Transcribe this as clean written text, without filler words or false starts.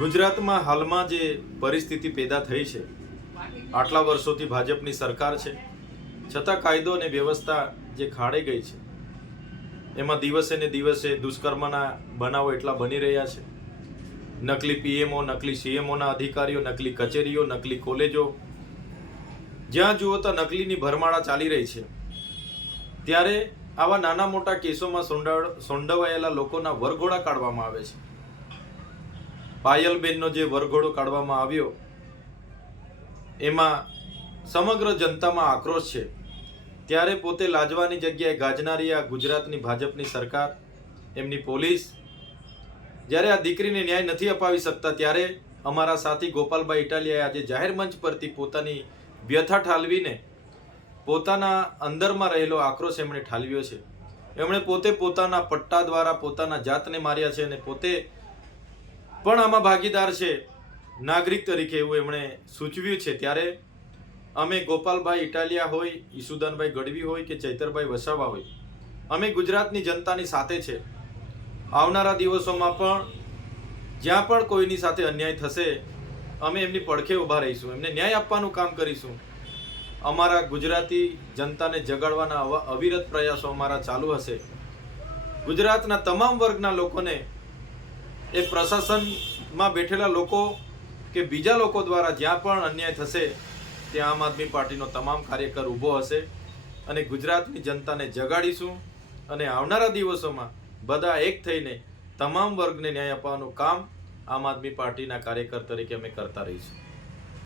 ગુજરાતમાં હાલમાં જે પરિસ્થિતિ પેદા થઈ છે, આટલા વર્ષોથી ભાજપની સરકાર છે, છતાં કાયદો અને વ્યવસ્થા જે ખાડે ગઈ છે, એમાં દિવસે ને દિવસે દુષ્કર્મના બનાવો એટલા બની રહ્યા છે. નકલી પીએમઓ, નકલી સીએમઓના અધિકારીઓ, નકલી કચેરીઓ, નકલી કોલેજો, જ્યાં જુઓ તો નકલીની ભરમાળા ચાલી રહી છે. ત્યારે આવા નાના મોટા કેસોમાં સંડોવાયેલા લોકોના વરઘોડા કાઢવામાં આવે છે. પાયલબેનનો જે વરઘોડો કાઢવામાં આવ્યો એમાં સમગ્ર જનતામાં આક્રોશ છે. ત્યારે પોતે લાજવાની જગ્યાએ ગાજનારી આ ગુજરાતની ભાજપની સરકાર, એમની પોલીસ જ્યારે આ દીકરીને ન્યાય નથી અપાવી શકતા, ત્યારે અમારા સાથી ગોપાલભાઈ ઇટાલિયાએ આજે જાહેર મંચ પરથી પોતાની વ્યથા ઠાલવીને પોતાના અંદરમાં રહેલો આક્રોશ એમણે ઠાલવ્યો છે. એમણે પોતે પોતાના પટ્ટા દ્વારા પોતાના જાતને માર્યા છે અને પોતે પણ આમાં ભાગીદાર છે નાગરિક તરીકે, એવું એમણે સૂચવ્યું છે. ત્યારે અમે ગોપાલભાઈ ઇટાલિયા હોય, ઈસુદાનભાઈ ગઢવી હોય કે ચૈતરભાઈ વસાવા હોય, અમે ગુજરાતની જનતાની સાથે છે. આવનારા દિવસોમાં પણ જ્યાં પણ કોઈની સાથે અન્યાય થશે, અમે એમની પડખે ઊભા રહીશું, એમને ન્યાય આપવાનું કામ કરીશું. અમારા ગુજરાતી જનતાને જગાડવાના અવિરત પ્રયાસો અમારા ચાલુ હશે. ગુજરાતના તમામ વર્ગના લોકોને, એ પ્રશાસનમાં બેઠેલા લોકો કે બીજા લોકો દ્વારા જ્યાં પણ અન્યાય થશે ત્યાં આમ આદમી પાર્ટીનો તમામ કાર્યકર ઊભો હશે અને ગુજરાતની જનતાને જગાડીશું. અને આવનારા દિવસોમાં બધા એક થઈને તમામ વર્ગને ન્યાય આપવાનું કામ આમ આદમી પાર્ટીના કાર્યકર તરીકે અમે કરતા રહીશું.